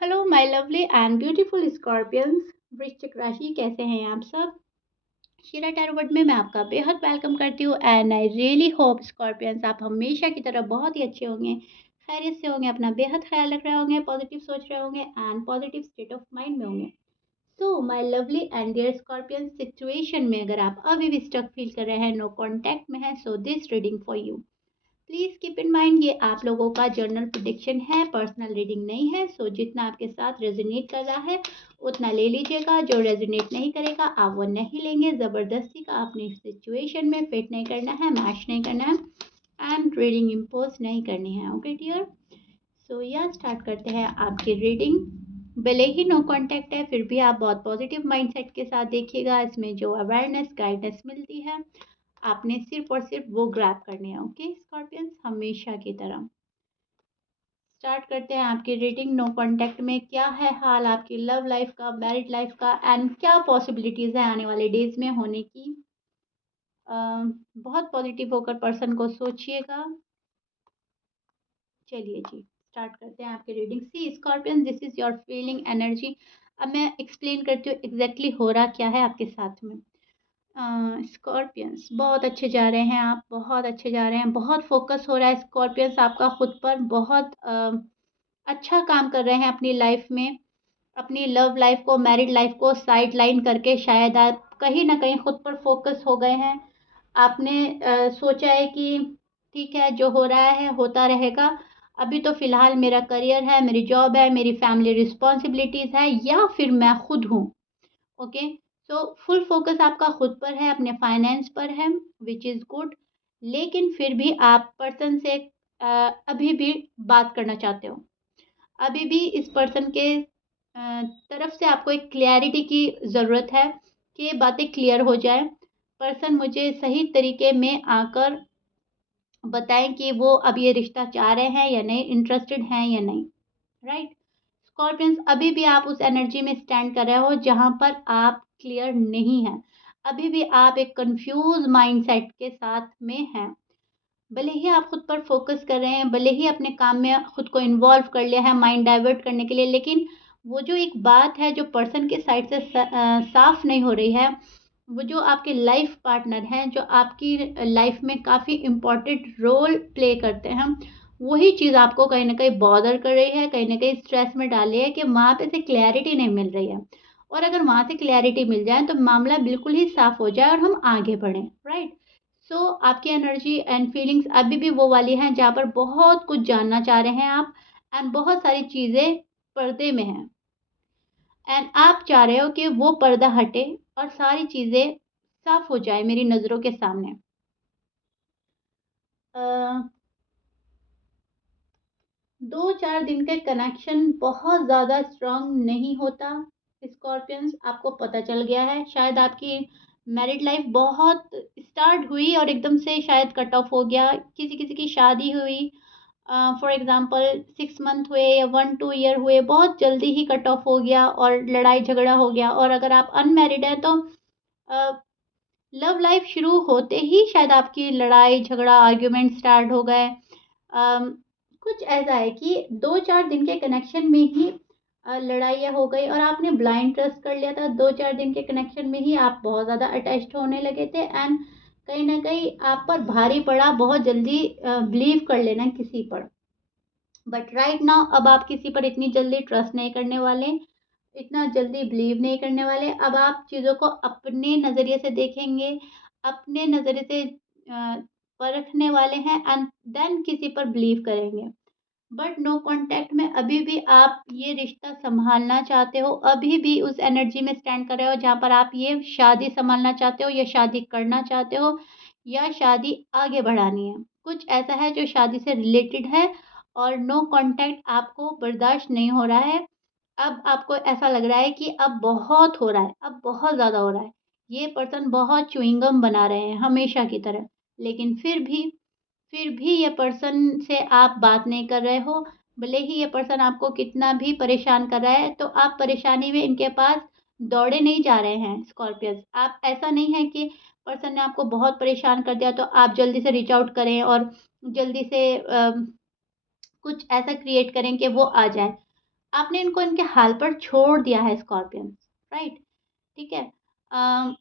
Hello my lovely and beautiful scorpions. वृश्चिक राशि, कैसे हैं आप सब? शिरा टैरोट में मैं आपका बेहद वेलकम करती हूँ and I really hope scorpions आप हमेशा की तरह बहुत ही अच्छे होंगे, खैरियत से होंगे, अपना बेहद ख्याल रख रहे होंगे, पॉजिटिव सोच रहे होंगे and positive state of mind में होंगे। So my lovely and dear scorpion, situation में अगर आप अभी भी स्टक फील कर रहे हैं, नो कांटेक्ट में है, so this reading for you. Please keep in mind ये आप लोगों का जर्नल प्रेडिक्शन है, पर्सनल रीडिंग नहीं है। सो जितना आपके साथ रेजोनेट कर रहा है उतना ले लीजिएगा, जो रेजोनेट नहीं करेगा आप वो नहीं लेंगे। जबरदस्ती का अपनी सिचुएशन में फिट नहीं करना है, मैच नहीं करना है एंड रीडिंग इम्पोज नहीं करनी है। ओके डियर, सो या स्टार्ट करते हैं आपकी रीडिंग। भले ही नो कांटेक्ट है फिर भी आप बहुत पॉजिटिव माइंडसेट के साथ देखिएगा। इसमें जो अवेयरनेस गाइडेंस मिलती है आपने सिर्फ और सिर्फ वो ग्रैब करनी है। ओके स्कॉर्पियंस, हमेशा की तरह स्टार्ट करते हैं आपकी रीडिंग। नो कांटेक्ट में क्या है हाल आपकी लव लाइफ का, मैरिड लाइफ का एंड क्या पॉसिबिलिटीज है आने वाले डेज में होने की। बहुत पॉजिटिव होकर पर्सन को सोचिएगा। चलिए जी, स्टार्ट करते हैं आपकी reading. See scorpion, this is your feeling energy. अब मैं एक्सप्लेन करती हूँ एग्जैक्टली हो रहा क्या है आपके साथ में। स्कॉर्पियंस, बहुत अच्छे जा रहे हैं आप, बहुत अच्छे जा रहे हैं, बहुत फोकस हो रहा है स्कॉर्पियंस आपका खुद पर, बहुत अच्छा काम कर रहे हैं अपनी लाइफ में। अपनी लव लाइफ को, मैरिड लाइफ को साइड लाइन करके शायद आप कहीं ना कहीं खुद पर फोकस हो गए हैं। आपने सोचा है कि ठीक है, जो हो रहा है होता रहेगा, अभी तो फिलहाल मेरा करियर है, मेरी जॉब है, मेरी फैमिली रिस्पॉन्सिबिलिटीज़ है, या फिर मैं खुद हूँ। ओके, सो फुल फोकस आपका खुद पर है, अपने फाइनेंस पर है, विच इज़ गुड। लेकिन फिर भी आप पर्सन से अभी भी बात करना चाहते हो। अभी भी इस पर्सन के तरफ से आपको एक क्लैरिटी की ज़रूरत है कि ये बातें क्लियर हो जाए। पर्सन मुझे सही तरीके में आकर बताएं कि वो अब ये रिश्ता चाह रहे हैं या नहीं, इंटरेस्टेड हैं या नहीं। राइट स्कॉर्पियंस, अभी भी आप उस एनर्जी में स्टैंड कर रहे हो जहां पर आप क्लियर नहीं है। अभी भी आप एक कंफ्यूज माइंडसेट के साथ में हैं। भले ही आप खुद पर फोकस कर रहे हैं, भले ही अपने काम में खुद को इन्वॉल्व कर लिया है माइंड डाइवर्ट करने के लिए, लेकिन वो जो एक बात है जो पर्सन के साइड से साफ नहीं हो रही है, वो जो आपके लाइफ पार्टनर हैं, जो आपकी लाइफ में काफ़ी इम्पोर्टेंट रोल प्ले करते हैं, वही चीज़ आपको कहीं ना कहीं बॉदर कर रही है, कहीं ना कहीं स्ट्रेस में डाल रही है कि वहाँ पे से क्लैरिटी नहीं मिल रही है। और अगर वहाँ से क्लैरिटी मिल जाए तो मामला बिल्कुल ही साफ हो जाए और हम आगे बढ़ें। राइट, सो आपकी एनर्जी एंड फीलिंग्स अभी भी वो वाली हैं जहाँ पर बहुत कुछ जानना चाह रहे हैं आप एंड बहुत सारी चीज़ें पर्दे में हैं एंड आप चाह रहे हो कि वो पर्दा हटे और सारी चीज़ें साफ हो जाए मेरी नज़रों के सामने। अ, 2-4 दिन के कनेक्शन बहुत ज़्यादा स्ट्रांग नहीं होता। स्कॉर्पियंस, आपको पता चल गया है शायद आपकी मैरिड लाइफ बहुत स्टार्ट हुई और एकदम से शायद कट ऑफ हो गया। किसी किसी की शादी हुई, फॉर एग्जांपल 6 मंथ हुए या 1-2 ईयर हुए, बहुत जल्दी ही कट ऑफ हो गया और लड़ाई झगड़ा हो गया। और अगर आप अनमैरिड हैं तो लव लाइफ शुरू होते ही शायद आपकी लड़ाई झगड़ा आर्ग्यूमेंट स्टार्ट हो गए। अम, कुछ ऐसा है कि 2-4 दिन के कनेक्शन में ही लड़ाइयाँ हो गई और आपने ब्लाइंड ट्रस्ट कर लिया था। 2-4 दिन के कनेक्शन में ही आप बहुत ज़्यादा अटैच्ड होने लगे थे एंड कहीं ना कहीं आप पर भारी पड़ा बहुत जल्दी बिलीव कर लेना किसी पर। बट राइट नाउ अब आप किसी पर इतनी जल्दी ट्रस्ट नहीं करने वाले, इतना जल्दी बिलीव नहीं करने वाले। अब आप चीज़ों को अपने नज़रिए से देखेंगे, अपने नज़रिए से परखने वाले हैं एंड देन किसी पर बिलीव करेंगे। बट नो कांटेक्ट में अभी भी आप ये रिश्ता संभालना चाहते हो, अभी भी उस एनर्जी में स्टैंड कर रहे हो जहाँ पर आप ये शादी संभालना चाहते हो या शादी करना चाहते हो या शादी आगे बढ़ानी है। कुछ ऐसा है जो शादी से रिलेटेड है और नो कांटेक्ट आपको बर्दाश्त नहीं हो रहा है। अब आपको ऐसा लग रहा है कि अब बहुत हो रहा है, अब बहुत ज़्यादा हो रहा है। ये पर्सन बहुत च्युइंगम बना रहे हैं हमेशा की तरह, लेकिन फिर भी ये पर्सन से आप बात नहीं कर रहे हो। भले ही ये पर्सन आपको कितना भी परेशान कर रहा है, तो आप परेशानी में इनके पास दौड़े नहीं जा रहे हैं स्कॉर्पियंस। आप, ऐसा नहीं है कि पर्सन ने आपको बहुत परेशान कर दिया तो आप जल्दी से रीच आउट करें और जल्दी से कुछ ऐसा क्रिएट करें कि वो आ जाए। आपने इनको इनके हाल पर छोड़ दिया है स्कॉर्पियंस, राइट? ठीक है?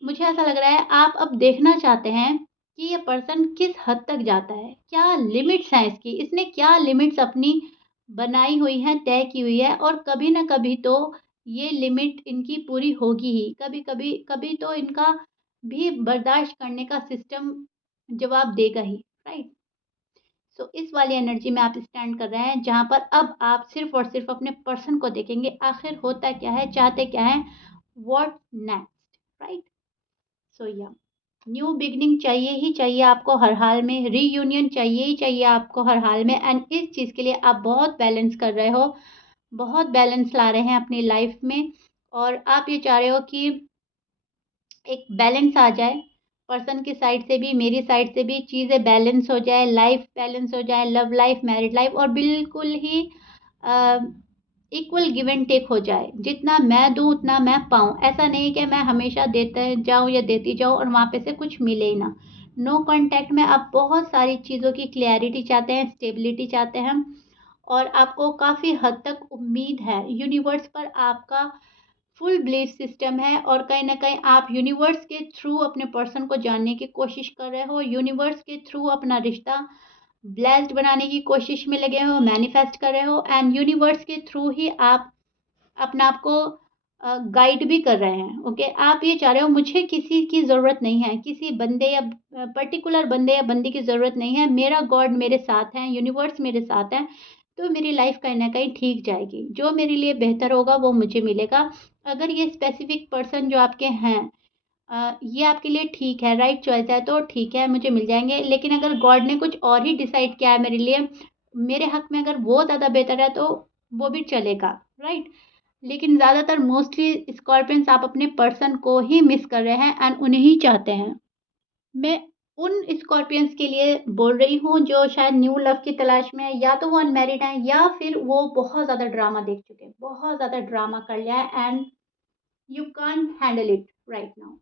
मुझे ऐसा लग रहा है आप अब देखना चाहते हैं कि ये पर्सन किस हद तक जाता है, क्या लिमिट्स हैं इसकी, इसने क्या लिमिट्स अपनी बनाई हुई हैं, तय की हुई है और कभी न कभी तो ये लिमिट इनकी पूरी होगी ही। कभी तो इनका भी बर्दाश्त करने का सिस्टम जवाब देगा ही, राइट? सो इस वाली एनर्जी में आप स्टैंड कर रहे हैं जहाँ पर अब आप सिर्फ़ और सिर्फ़ अपने पर्सन को देखेंगे, आखिर होता क्या है, चाहते क्या हैं, व्हाट नेक्स्ट, राइट? सो या न्यू बिगिनिंग चाहिए ही चाहिए आपको हर हाल में, रीयूनियन चाहिए ही चाहिए आपको हर हाल में एंड इस चीज़ के लिए आप बहुत बैलेंस कर रहे हो, बहुत बैलेंस ला रहे हैं अपनी लाइफ़ में और आप ये चाह रहे हो कि एक बैलेंस आ जाए, पर्सन की साइड से भी, मेरी साइड से भी चीज़ें बैलेंस हो जाए, लाइफ़ बैलेंस हो जाए, लव लाइफ़, मैरिड लाइफ़ और बिल्कुल ही अ, इक्वल गिव एंड टेक हो जाए। जितना मैं दूँ, उतना मैं पाऊँ। ऐसा नहीं कि मैं हमेशा देते जाऊँ या देती जाऊँ और वहाँ पे से कुछ मिले ही ना। नो कॉन्टैक्ट में आप बहुत सारी चीज़ों की क्लैरिटी चाहते हैं, स्टेबिलिटी चाहते हैं और आपको काफ़ी हद तक उम्मीद है। यूनिवर्स पर आपका फुल बिलीफ सिस्टम है और कहीं न कहीं आप यूनिवर्स के थ्रू अपने पर्सन को जानने की कोशिश कर रहे हो, यूनिवर्स के थ्रू अपना रिश्ता ब्लेस्ड बनाने की कोशिश में लगे हो, मैनिफेस्ट कर रहे हो एंड यूनिवर्स के थ्रू ही आप अपने आप को गाइड भी कर रहे हैं, ओके? आप ये चाह रहे हो मुझे किसी की ज़रूरत नहीं है, किसी बंदे या पर्टिकुलर बंदे या बंदी की ज़रूरत नहीं है, मेरा गॉड मेरे साथ है, यूनिवर्स मेरे साथ है, तो मेरी लाइफ़ कहीं न कहीं ठीक जाएगी। जो मेरे लिए बेहतर होगा वो मुझे मिलेगा। अगर ये स्पेसिफ़िक पर्सन जो आपके हैं ये आपके लिए ठीक है, राइट चॉइस है तो ठीक है, मुझे मिल जाएँगे। लेकिन अगर गॉड ने कुछ और ही डिसाइड किया है मेरे लिए, मेरे हक़ में अगर वो ज़्यादा बेहतर है तो वो भी चलेगा, राइट? लेकिन ज़्यादातर मोस्टली स्कॉर्पियंस आप अपने पर्सन को ही मिस कर रहे हैं एंड उन्हें ही चाहते हैं। मैं उन स्कॉर्पियंस के लिए बोल रही हूँ जो शायद न्यू लव की तलाश में है, या तो वो अनमैरिड हैं या फिर वो बहुत ज़्यादा ड्रामा देख चुके हैं, बहुत ज़्यादा ड्रामा कर लिया है and you can't handle it right now.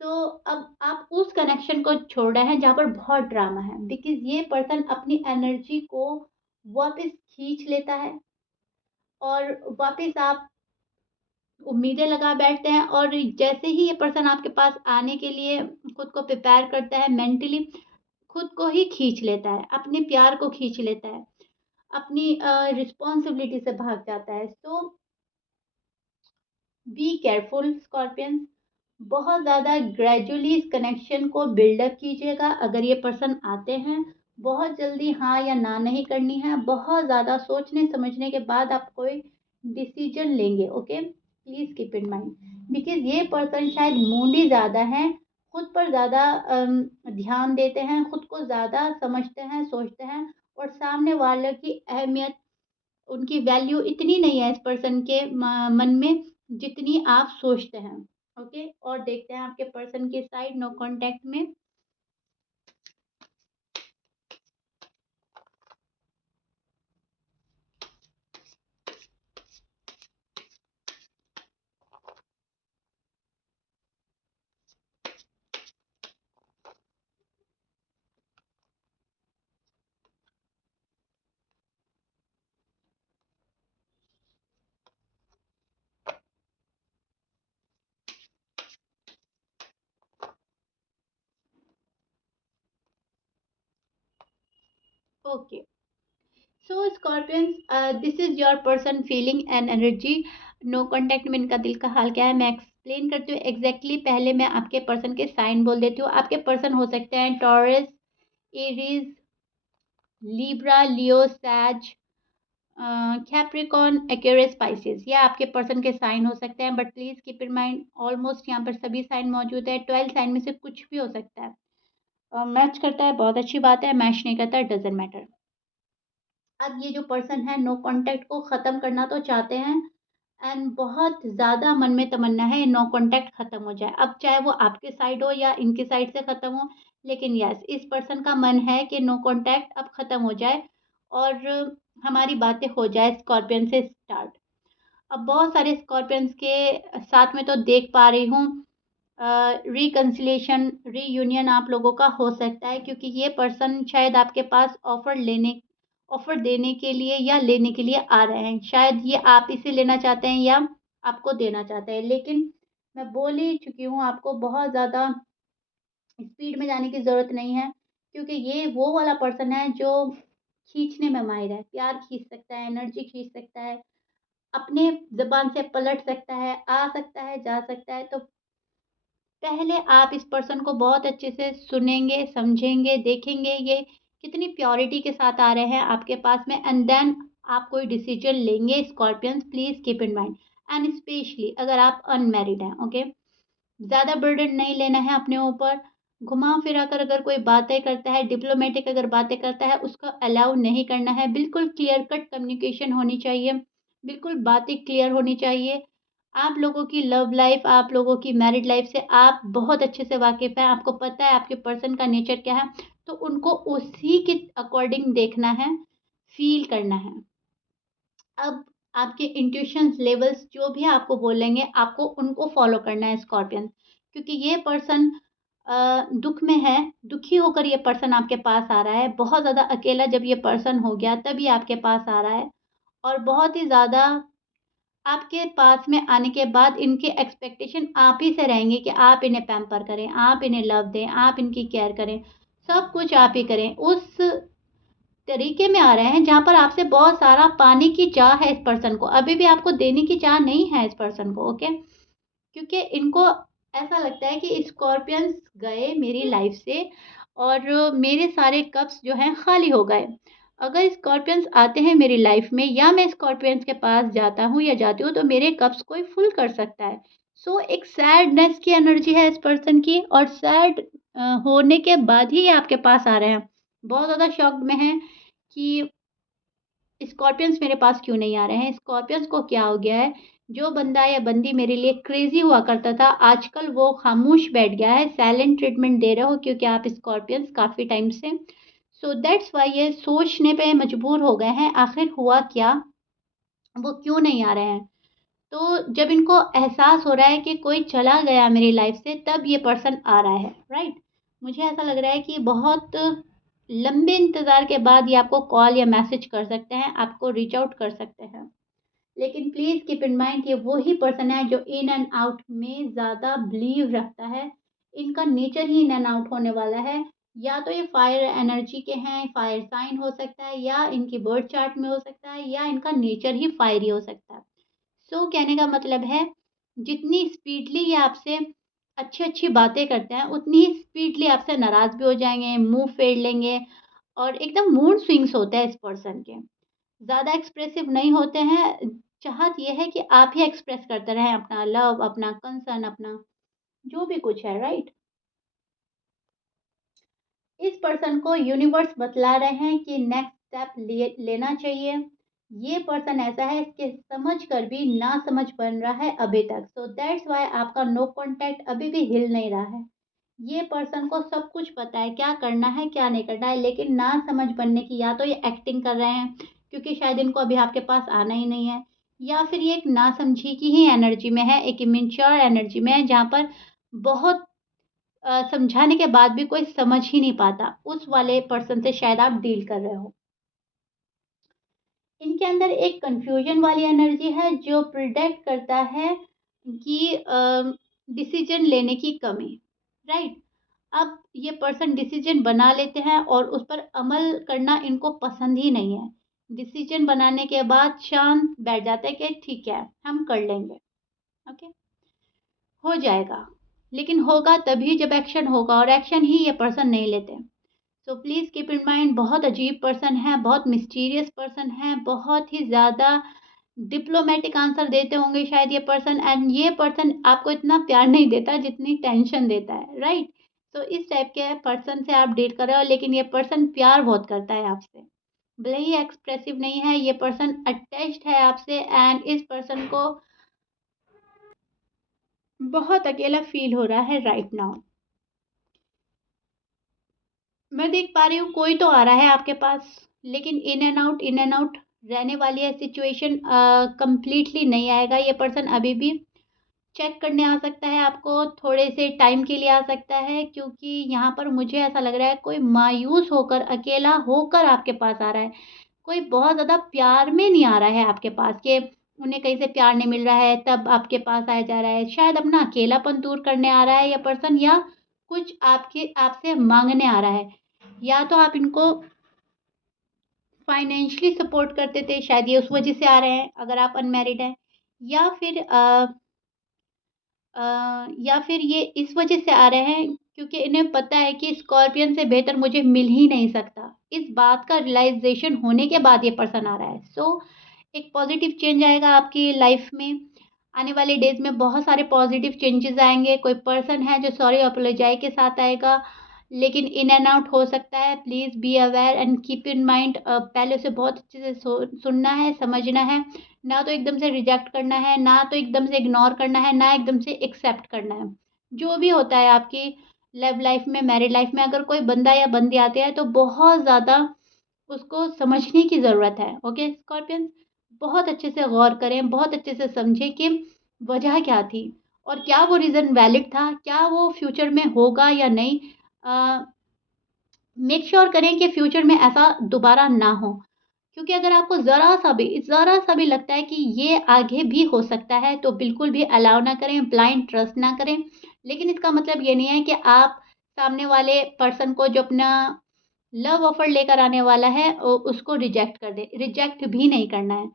तो अब आप उस कनेक्शन को छोड़ रहे हैं जहाँ पर बहुत ड्रामा है बिकॉज़ ये पर्सन अपनी एनर्जी को वापस खींच लेता है और वापस आप उम्मीदें लगा बैठते हैं और जैसे ही ये पर्सन आपके पास आने के लिए खुद को प्रिपेयर करता है मेंटली, खुद को ही खींच लेता है, अपने प्यार को खींच लेता है, अपनी रिस्पॉन्सिबिलिटी से भाग जाता है। सो बी केयरफुल स्कॉर्पियंस, बहुत ज़्यादा ग्रेजुअली इस कनेक्शन को बिल्डअप कीजिएगा। अगर ये पर्सन आते हैं, बहुत जल्दी हाँ या ना नहीं करनी है, बहुत ज़्यादा सोचने समझने के बाद आप कोई डिसीजन लेंगे, okay? Please keep in mind because ये पर्सन शायद मूडी ज़्यादा हैं, खुद पर ज़्यादा ध्यान देते हैं, खुद को ज़्यादा समझते हैं, सोचते हैं और सामने वाले की अहमियत, उनकी वैल्यू इतनी नहीं है इस पर्सन के मन में जितनी आप सोचते हैं, ओके? और देखते हैं आपके पर्सन की साइड नो कांटेक्ट में। Okay, so scorpions this is your person feeling and energy. No contact में इनका दिल का हाल क्या है मैं एक्सप्लेन करती हूँ एग्जैक्टली। पहले मैं आपके पर्सन के साइन बोल देती हूँ। आपके पर्सन हो सकते हैं टॉरस, एरीज, लिब्रा, लियो, सैज, कैप्रिकॉर्न, एक्वेरियस, स्पाइसेस, ये आपके पर्सन के साइन हो सकते हैं। But please keep in mind almost यहाँ पर सभी साइन मौजूद है। 12 साइन में से कुछ भी हो सकता है। मैच करता है बहुत अच्छी बात है, मैच नहीं करता डजेंट मैटर। अब ये जो पर्सन है नो कांटेक्ट को ख़त्म करना तो चाहते हैं एंड बहुत ज़्यादा मन में तमन्ना है नो कांटेक्ट ख़त्म हो जाए। अब चाहे वो आपके साइड हो या इनके साइड से ख़त्म हो, लेकिन यस इस पर्सन का मन है कि नो कांटेक्ट अब ख़त्म हो जाए और हमारी बातें हो जाए स्कॉर्पियन से स्टार्ट। अब बहुत सारे स्कॉर्पियंस के साथ में तो देख पा रही हूँ रिकन्सिलेशन, रीयूनियन आप लोगों का हो सकता है क्योंकि ये पर्सन शायद आपके पास ऑफ़र देने के लिए या लेने के लिए आ रहे हैं। शायद ये आप ही से लेना चाहते हैं या आपको देना चाहते हैं। लेकिन मैं बोल ही चुकी हूँ आपको, बहुत ज़्यादा स्पीड में जाने की ज़रूरत नहीं है, क्योंकि ये वो वाला पर्सन है जो खींचने में माहिर है। प्यार खींच सकता है, एनर्जी खींच सकता है, अपने ज़ुबान से पलट सकता है, आ सकता है, जा सकता है। तो पहले आप इस पर्सन को बहुत अच्छे से सुनेंगे, समझेंगे, देखेंगे ये कितनी प्योरिटी के साथ आ रहे हैं आपके पास में, एंड देन आप कोई डिसीजन लेंगे। Scorpions please keep in mind, and specially अगर आप अनमैरिड हैं, ओके? ज़्यादा बर्डन नहीं लेना है अपने ऊपर। घुमा-फिरा कर अगर कोई बातें करता है, डिप्लोमैटिक अगर बातें करता है, उसको अलाउ नहीं करना है। बिल्कुल क्लियर कट कम्युनिकेशन होनी चाहिए, बिल्कुल बातें क्लियर होनी चाहिए। आप लोगों की लव लाइफ़, आप लोगों की मैरिड लाइफ़ से आप बहुत अच्छे से वाकिफ़ हैं, आपको पता है आपके पर्सन का नेचर क्या है, तो उनको उसी के अकॉर्डिंग देखना है, फ़ील करना है। अब आपके इंट्यूशंस लेवल्स जो भी आपको बोलेंगे, आपको उनको फ़ॉलो करना है स्कॉर्पियन। क्योंकि ये पर्सन दुःख में है, दुखी होकर ये पर्सन आपके पास आ रहा है। बहुत ज़्यादा अकेला जब ये पर्सन हो गया, तब ये आपके पास आ रहा है, और बहुत ही ज़्यादा आपके पास में आने के बाद इनके एक्सपेक्टेशन आप ही से रहेंगे कि आप इन्हें पैम्पर करें, आप इन्हें लव दें, आप इनकी केयर करें, सब कुछ आप ही करें। उस तरीके में आ रहे हैं जहाँ पर आपसे बहुत सारा पाने की चाह है इस पर्सन को, अभी भी आपको देने की चाह नहीं है इस पर्सन को, ओके? क्योंकि इनको ऐसा लगता है कि स्कॉर्पियंस गए मेरी लाइफ से और मेरे सारे कप्स जो हैं खाली हो गए। अगर स्कॉर्पियंस आते हैं मेरी लाइफ में या मैं स्कॉर्पियंस के पास जाता हूँ या जाती हूँ, तो मेरे कप्स कोई फुल कर सकता है। सो एक सैडनेस की एनर्जी है इस पर्सन की, और सैड होने के बाद ही ये आपके पास आ रहे हैं। बहुत ज़्यादा शॉक्ड में हैं कि स्कॉर्पियंस मेरे पास क्यों नहीं आ रहे हैं? स्कॉर्पियंस को क्या हो गया है? जो बंदा या बंदी मेरे लिए क्रेज़ी हुआ करता था, आजकल वो खामोश बैठ गया है। साइलेंट ट्रीटमेंट दे रहे हो क्योंकि आप स्कॉर्पियंस काफ़ी टाइम से। सो दैट्स व्हाई ये सोचने पे मजबूर हो गए हैं, आखिर हुआ क्या? वो क्यों नहीं आ रहे हैं? तो जब इनको एहसास हो रहा है कि कोई चला गया मेरी लाइफ़ से, तब ये पर्सन आ रहा है, राइट? मुझे ऐसा लग रहा है कि बहुत लंबे इंतज़ार के बाद ये आपको कॉल या मैसेज कर सकते हैं, आपको रीच आउट कर सकते हैं। लेकिन प्लीज़ कीप इन माइंड ये वो ही पर्सन है जो इन एंड आउट में ज़्यादा बिलीव रखता है। इनका nature he in and out होने वाला है। या तो ये फायर एनर्जी के हैं, फायर साइन हो सकता है, या इनकी बर्थ चार्ट में हो सकता है, या इनका नेचर ही फायरी हो सकता है। सो कहने का मतलब है, जितनी स्पीडली ये आपसे अच्छी-अच्छी बातें करते हैं, उतनी ही स्पीडली आपसे नाराज़ भी हो जाएँगे, मुँह फेर लेंगे, और एकदम मूड स्विंग्स होते हैं इस पर्सन के। ज़्यादा एक्सप्रेसिव नहीं होते हैं, चाहत ये है कि आप ही एक्सप्रेस करते रहें अपना लव, अपना कंसर्न, अपना जो भी कुछ है, राइट? इस पर्सन को यूनिवर्स बतला रहे हैं कि नेक्स्ट स्टेप लेना चाहिए। ये पर्सन ऐसा है, इसके समझ कर भी ना समझ बन रहा है अभी तक। सो दैट्स व्हाई आपका नो कॉन्टैक्ट अभी भी हिल नहीं रहा है। ये पर्सन को सब कुछ पता है, क्या करना है, क्या नहीं करना है, लेकिन ना समझ बनने की या तो ये एक्टिंग कर रहे हैं, क्योंकि शायद इनको अभी आपके पास आना ही नहीं है, या फिर ये एक नासमझी की ही एनर्जी में है, एक इमेच्योर एनर्जी में है, जहाँ पर बहुत समझाने के बाद भी कोई समझ ही नहीं पाता। उस वाले पर्सन से शायद आप डील कर रहे हो। इनके अंदर एक कन्फ्यूजन वाली एनर्जी है जो प्रिडिक्ट करता है कि डिसीजन लेने की कमी, राइट? अब ये पर्सन डिसीजन बना लेते हैं और उस पर अमल करना इनको पसंद ही नहीं है। डिसीजन बनाने के बाद शांत बैठ जाते हैं कि ठीक है, हम कर लेंगे, ओके? हो जाएगा, लेकिन होगा तभी जब एक्शन होगा, और एक्शन ही ये पर्सन नहीं लेते। So please keep in mind, बहुत अजीब पर्सन है, बहुत मिस्टीरियस पर्सन है, बहुत ही ज़्यादा डिप्लोमेटिक आंसर देते होंगे शायद ये पर्सन, एंड ये पर्सन आपको इतना प्यार नहीं देता जितनी टेंशन देता है, राइट? तो इस टाइप के पर्सन से आप डील कर रहे हो, लेकिन ये पर्सन प्यार बहुत करता है आपसे। भले ही एक्सप्रेसिव नहीं है, ये पर्सन अटैच्ड है आपसे, एंड इस पर्सन को बहुत अकेला फील हो रहा है राइट नाउ। मैं देख पा रही हूँ कोई तो आ रहा है आपके पास, लेकिन इन एंड आउट रहने वाली है सिचुएशन, कंप्लीटली नहीं आएगा ये पर्सन। अभी भी चेक करने आ सकता है आपको, थोड़े से टाइम के लिए आ सकता है, क्योंकि यहाँ पर मुझे ऐसा लग रहा है कोई मायूस होकर, अकेला होकर आपके पास आ रहा है। कोई बहुत ज़्यादा प्यार में नहीं आ रहा है आपके पास, कि उन्हें कहीं से प्यार नहीं मिल रहा है तब आपके पास आया जा रहा है। शायद अपना अकेलापन दूर करने आ रहा है या पर्सन, या कुछ आपसे माँगने आ रहा है। या तो आप इनको फाइनेंशियली सपोर्ट करते थे, शायद ये उस वजह से आ रहे हैं अगर आप अनमैरिड हैं। या फिर या फिर ये इस वजह से आ रहे हैं क्योंकि इन्हें पता है कि स्कॉर्पियन से बेहतर मुझे मिल ही नहीं सकता। इस बात का रियलाइज़ेशन होने के बाद ये पर्सन आ रहा है। सो एक पॉज़िटिव चेंज आएगा आपकी लाइफ़ में। आने वाले डेज़ में बहुत सारे पॉज़िटिव चेंजेज़ आएँगे। कोई पर्सन है जो सॉरी अपोलोजाई के साथ आएगा, लेकिन इन एंड आउट हो सकता है। Please be aware and keep in mind, पहले उसे बहुत अच्छे से सुनना है, समझना है। ना तो एकदम से रिजेक्ट करना है, ना तो एकदम से इग्नोर करना है, ना एकदम से एक्सेप्ट करना है। जो भी होता है आपकी लव लाइफ़ में, मैरिड लाइफ़ में, अगर कोई बंदा या बंदी आते हैं तो बहुत ज़्यादा उसको समझने की ज़रूरत है। ओके स्कॉर्पियंस, बहुत अच्छे से गौर करें, बहुत अच्छे से समझें कि वजह क्या थी और क्या वो रीज़न वैलिड था, क्या वो फ्यूचर में होगा या नहीं। मेक श्योर करें कि फ्यूचर में ऐसा दोबारा ना हो। क्योंकि अगर आपको ज़रा-सा भी लगता है कि ये आगे भी हो सकता है, तो बिल्कुल भी अलाउ ना करें, ब्लाइंड ट्रस्ट ना करें। लेकिन इसका मतलब ये नहीं है कि आप सामने वाले पर्सन को जो अपना लव ऑफ़र लेकर आने वाला है उसको रिजेक्ट कर दें। रिजेक्ट भी नहीं करना है।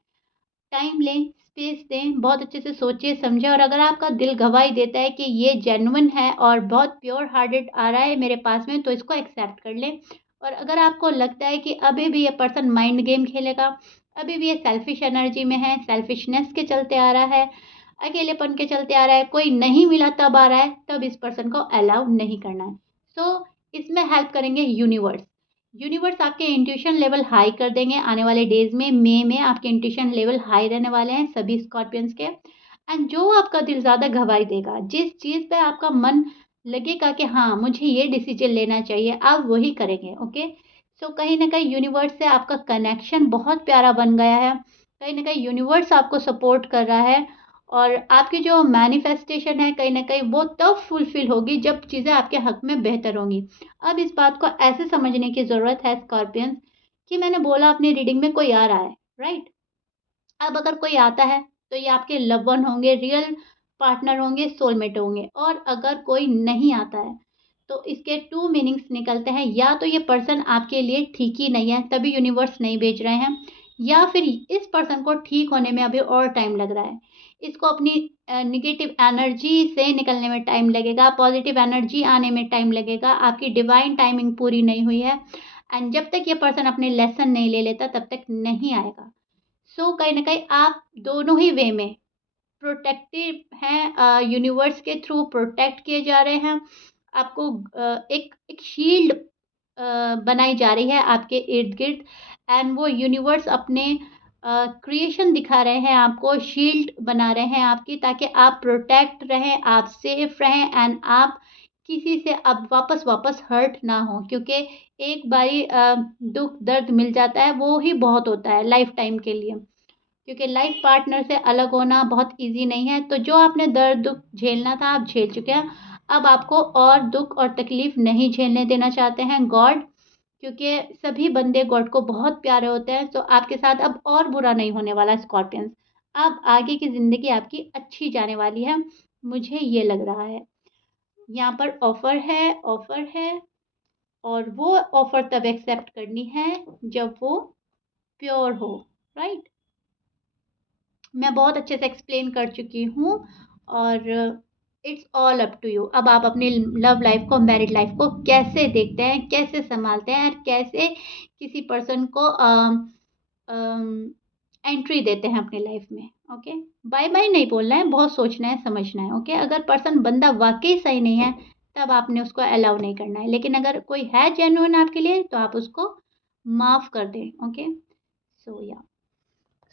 टाइम लें, स्पेस दें, बहुत अच्छे से सोचिए, समझें, और अगर आपका दिल गवाही देता है कि ये जेन्युइन है और बहुत प्योर हार्टेड आ रहा है मेरे पास में, तो इसको एक्सेप्ट कर लें। और अगर आपको लगता है कि अभी भी ये पर्सन माइंड गेम खेलेगा, अभी भी ये सेल्फिश एनर्जी में है, सेल्फिशनेस के चलते आ रहा है, अकेलेपन के चलते आ रहा है, कोई नहीं मिला तब आ रहा है, तब इस पर्सन को अलाउ नहीं करना है। सो इसमें हेल्प करेंगे यूनिवर्स। यूनिवर्स आपके इंट्यूशन लेवल हाई कर देंगे आने वाले डेज़ में। मई में आपके इंट्यूशन लेवल हाई रहने वाले हैं सभी स्कॉर्पियंस के। एंड जो आपका दिल ज़्यादा गवाही देगा, जिस चीज़ पे आपका मन लगेगा कि हाँ, मुझे ये डिसीजन लेना चाहिए, आप वही करेंगे। ओके? सो कहीं न कहीं यूनिवर्स से आपका कनेक्शन बहुत प्यारा बन गया है। कहीं न कहीं यूनिवर्स आपको सपोर्ट कर रहा है और आपकी जो मैनिफेस्टेशन है कहीं न कहीं वो तब फुलफ़िल होगी जब चीज़ें आपके हक़ में बेहतर होंगी। अब इस बात को ऐसे समझने की ज़रूरत है स्कॉर्पियंस, कि मैंने बोला अपनी रीडिंग में कोई आ रहा है, राइट? अब अगर कोई आता है तो ये आपके लव वन होंगे, रियल पार्टनर होंगे, सोलमेट होंगे। और अगर कोई नहीं आता है तो इसके 2 मीनिंग्स निकलते हैं, या तो ये पर्सन आपके लिए ठीक ही नहीं है, तभी यूनिवर्स नहीं भेज रहे हैं, या फिर इस पर्सन को ठीक होने में अभी और टाइम लग रहा है। इसको अपनी नेगेटिव एनर्जी से निकलने में टाइम लगेगा, पॉजिटिव एनर्जी आने में टाइम लगेगा, आपकी डिवाइन टाइमिंग पूरी नहीं हुई है। एंड जब तक ये पर्सन अपने लेसन नहीं ले लेता तब तक नहीं आएगा। सो कहीं न कहीं आप दोनों ही वे में प्रोटेक्टिव हैं, यूनिवर्स के थ्रू प्रोटेक्ट किए जा रहे हैं। आपको एक एक शील्ड बनाई जा रही है आपके इर्द-गिर्द। एंड वो यूनिवर्स अपने क्रिएशन दिखा रहे हैं आपको, शील्ड बना रहे हैं आपकी, ताकि आप प्रोटेक्ट रहें, आप सेफ रहें एंड आप किसी से अब वापस हर्ट ना हो। क्योंकि एक बारी दुःख दर्द मिल जाता है, वो ही बहुत होता है लाइफ टाइम के लिए। क्योंकि लाइफ पार्टनर से अलग होना बहुत ईज़ी नहीं है। तो जो आपने दर्द दुःख झेलना था आप झेल चुके हैं। अब आपको और दुःख और तकलीफ़ नहीं झेलने देना चाहते हैं गॉड, क्योंकि सभी बंदे गॉड को बहुत प्यारे होते हैं। तो आपके साथ अब और बुरा नहीं होने वाला स्कॉर्पियंस। अब आगे की ज़िंदगी आपकी अच्छी जाने वाली है, मुझे ये लग रहा है। यहाँ पर ऑफ़र है और वो ऑफ़र तब एक्सेप्ट करनी है जब वो प्योर हो, राइट? मैं बहुत अच्छे से एक्सप्लेन कर चुकी हूँ और it's all up to you. अब आप अपनी लव लाइफ को, मैरिड लाइफ को कैसे देखते हैं, कैसे सँभालते हैं और कैसे किसी पर्सन को एंट्री देते हैं अपनी लाइफ में। ओके? बाय-बाय नहीं बोलना है, बहुत सोचना है, समझना है। ओके? अगर पर्सन बंदा वाक़ई सही नहीं है, तब आपने उसको अलाउ नहीं करना है। लेकिन अगर कोई है जेन्युइन आपके लिए, तो आप उसको माफ़ कर दें। ओके?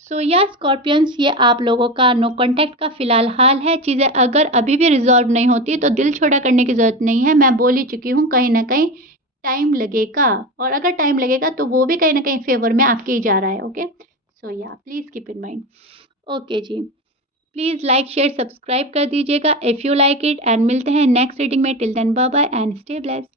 सो या स्कॉर्पियंस, ये आप लोगों का नो कॉन्टैक्ट का फ़िलहाल हाल है। चीज़ें अगर अभी भी रिज़ॉल्व नहीं होती तो दिल छोटा करने की ज़रूरत नहीं है। मैं बोल ही चुकी हूँ, कहीं न कहीं टाइम लगेगा, और अगर टाइम लगेगा तो वो भी कहीं न कहीं फ़ेवर में आपके ही जा रहा है। ओके? सो या please keep in mind. Okay जी। प्लीज़ लाइक, शेयर, सब्सक्राइब कर दीजिएगा if you like it, and मिलते हैं नेक्स्ट रीडिंग में। Till then bye bye and stay blessed.